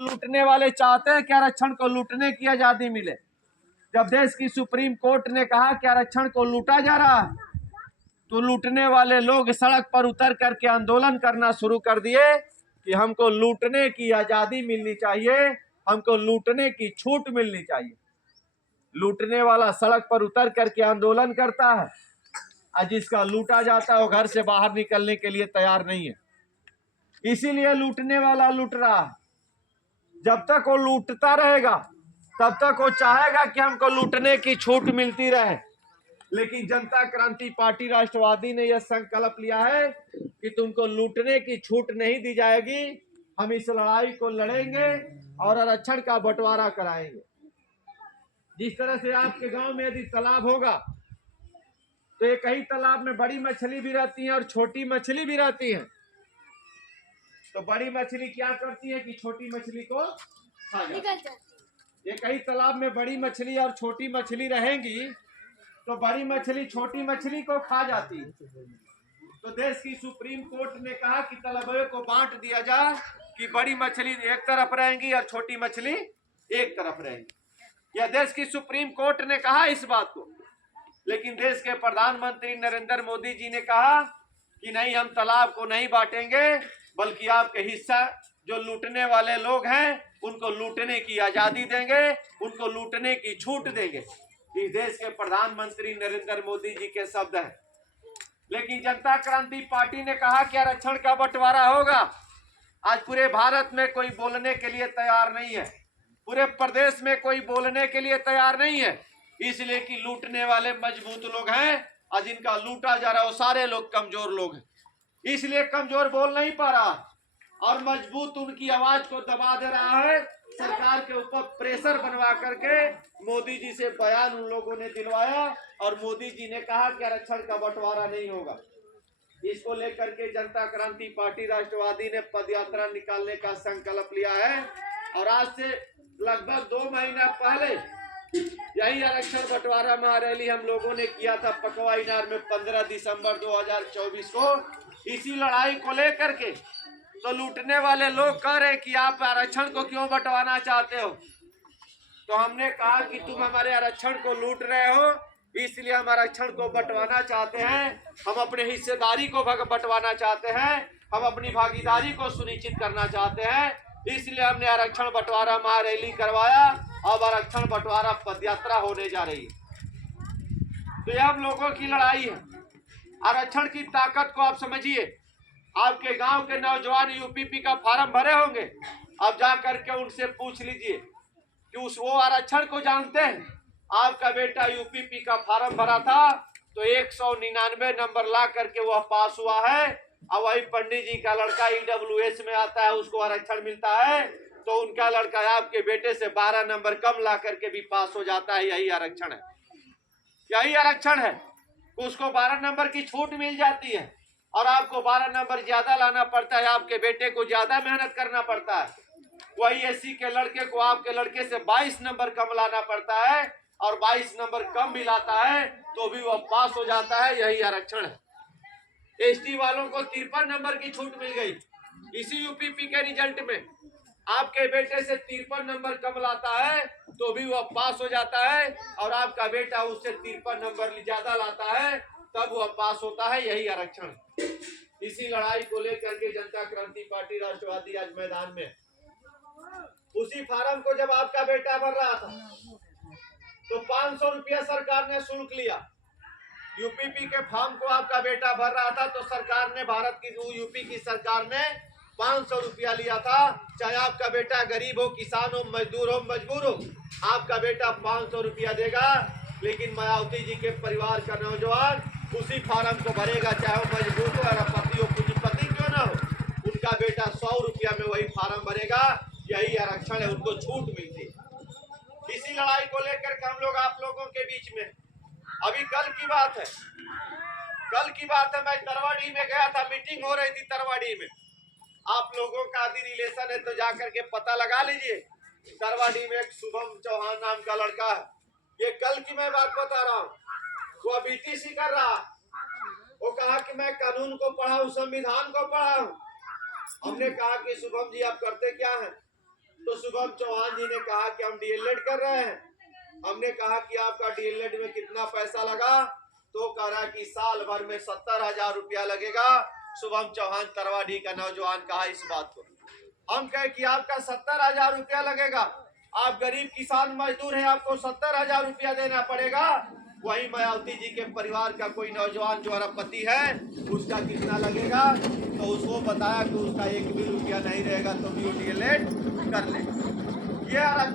लूटने वाले चाहते हैं कि आरक्षण को लूटने की आजादी मिले। जब देश की सुप्रीम कोर्ट ने कहा कि आरक्षण को लूटा जा रहा है, तो लूटने वाले लोग सड़क पर उतर करके आंदोलन करना शुरू कर दिए कि हमको लूटने की आजादी मिलनी चाहिए, हमको लूटने की छूट मिलनी चाहिए। लूटने वाला सड़क पर उतर करके आंदोलन करता है और जिसका लूटा जाता है वो घर से बाहर निकलने के लिए तैयार नहीं है। इसीलिए लूटने वाला लूट रहा है। जब तक वो लूटता रहेगा तब तक वो चाहेगा कि हमको लूटने की छूट मिलती रहे। लेकिन जनता क्रांति पार्टी राष्ट्रवादी ने यह संकल्प लिया है कि तुमको लूटने की छूट नहीं दी जाएगी। हम इस लड़ाई को लड़ेंगे और आरक्षण का बंटवारा कराएंगे। जिस तरह से आपके गांव में यदि तालाब होगा तो एक ही तालाब में बड़ी मछली भी रहती है और छोटी मछली भी रहती है। तो बड़ी मछली क्या करती है कि छोटी मछली को खा जाती है। एक ही तालाब में बड़ी मछली और छोटी मछली रहेंगी तो बड़ी मछली छोटी मछली को खा जाती है। तो देश की सुप्रीम कोर्ट ने कहा कि तालाबों को बांट दिया जाए कि बड़ी मछली एक तरफ रहेंगी और छोटी मछली एक तरफ रहेंगी। यह देश की सुप्रीम कोर्ट ने कहा इस बात को। लेकिन देश के प्रधानमंत्री नरेंद्र मोदी जी ने कहा कि नहीं, हम तालाब को नहीं बांटेंगे, बल्कि आपके हिस्सा जो लूटने वाले लोग हैं उनको लूटने की आजादी देंगे, उनको लूटने की छूट देंगे। इस देश के प्रधानमंत्री नरेंद्र मोदी जी के शब्द हैं। लेकिन जनता क्रांति पार्टी ने कहा कि आरक्षण का बंटवारा होगा। आज पूरे भारत में कोई बोलने के लिए तैयार नहीं है, पूरे प्रदेश में कोई बोलने के लिए तैयार नहीं है, इसलिए कि लूटने वाले मजबूत लोग हैं और जिनका लूटा जा रहा है वो सारे लोग कमजोर लोग हैं। इसलिए कमजोर बोल नहीं पा रहा और मजबूत उनकी आवाज को दबा दे रहा है। सरकार के ऊपर प्रेशर बनवा करके मोदी जी से बयान उन लोगों ने दिलवाया और मोदी जी ने कहा कि आरक्षण का बंटवारा नहीं होगा। इसको लेकर के जनता क्रांति पार्टी राष्ट्रवादी ने पदयात्रा निकालने का संकल्प लिया है और आज से लगभग 2 महीना पहले यही आरक्षण बंटवारा महारैली हम लोगों ने किया था पकवा इनार में 15 दिसंबर 2024 को। इसी लड़ाई को लेकर के तो लूटने वाले लोग कह रहे कि आप आरक्षण को क्यों बंटवाना चाहते हो। तो हमने कहा कि तुम हमारे आरक्षण को लूट रहे हो, इसलिए हम आरक्षण को बंटवाना चाहते हैं। हम अपने हिस्सेदारी को बंटवाना चाहते हैं, हम अपनी भागीदारी को सुनिश्चित करना चाहते हैं, इसलिए हमने आरक्षण बंटवारा महारैली करवाया। अब आरक्षण बंटवारा पदयात्रा होने जा रही है। तो यह हम लोगों की लड़ाई है। आरक्षण की ताकत को आप समझिए। आपके गांव के नौजवान यूपीपी का फॉर्म भरे होंगे, अब जा करके उनसे पूछ लीजिए कि वो आरक्षण को जानते हैं। आपका बेटा यूपीपी का फॉर्म भरा था तो 199 नंबर ला करके वह पास हुआ है, और वही पंडित जी का लड़का ईडब्ल्यूएस में आता है, उसको आरक्षण मिलता है, तो उनका लड़का आपके बेटे से 12 नंबर कम ला करके भी पास हो जाता है। यही आरक्षण है, यही आरक्षण है। उसको 12 नंबर की छूट मिल जाती है और आपको 12 नंबर ज्यादा लाना पड़ता है, आपके बेटे को ज्यादा मेहनत करना पड़ता है। वही एससी के लड़के को आपके लड़के से 22 नंबर कम लाना पड़ता है, और 22 नंबर कम भी लाता है तो भी वह पास हो जाता है। यही आरक्षण है। एसटी वालों को 53 नंबर की छूट मिल गई इसी यूपीपी के रिजल्ट में। आपके बेटे से 53 नंबर कम लाता है तो भी वह पास हो जाता है, और आपका बेटा उससे 53 नंबर ज्यादा लाता है तब वह पास होता है। यही आरक्षण। इसी लड़ाई को लेकर के जनता क्रांति पार्टी राष्ट्रवादी आज मैदान में। उसी फार्म को जब आपका बेटा भर रहा था तो 500 रुपया सरकार ने शुल्क लिया। यूपीपी के फॉर्म को आपका बेटा भर रहा था तो सरकार ने, भारत की यूपी की सरकार ने 500 रुपया लिया था। चाहे आपका बेटा गरीब हो, किसान हो, मजदूर हो, मजबूर हो, आपका बेटा 500 रुपया देगा। लेकिन मायावती जी के परिवार का नौजवान उसी फार्म को भरेगा, चाहे वो मजबूर हो, अरबपति हो, पूंजीपति क्यों ना हो, उनका बेटा 100 रुपया में वही फार्म भरेगा। यही आरक्षण है, उनको छूट मिलती है। इसी लड़ाई को लेकर के हम लोग आप लोगों के बीच में, अभी कल की बात है, मैं तरवाड़ी में गया था, मीटिंग हो रही थी तरवाड़ी में। आप लोगों का आदि रिलेशन है तो जाकर के पता लगा लीजिए। तरवाड़ी में एक शुभम चौहान नाम का लड़का है, ये कल की मैं बात बता रहा हूँ, वो बीटीसी कर रहा। वो कहा कि मैं कानून को पढ़ा हूँ, संविधान को पढ़ा हूँ। हमने कहा कि शुभम जी आप करते क्या हैं, तो शुभम चौहान जी ने कहा कि हम डीएलएड कर रहे हैं। हमने कहा कि आपका डीएलएड में कितना पैसा लगा, तो कह रहा कि साल भर में 70,000 रुपया लगेगा। शुभम चौहान तरवाडी का नौजवान कहा इस बात को। हम कहे कि आपका 70,000 रुपया लगेगा, आप गरीब किसान मजदूर हैं, आपको 70,000 रुपया देना पड़ेगा। वही मायावती जी के परिवार का कोई नौजवान जो अरबपति है, उसका कितना लगेगा, तो उसको बताया कि उसका 1 भी रुपया नहीं रहेगा, तो भी वो डीएलएड कर लेगा। ये आरक्षण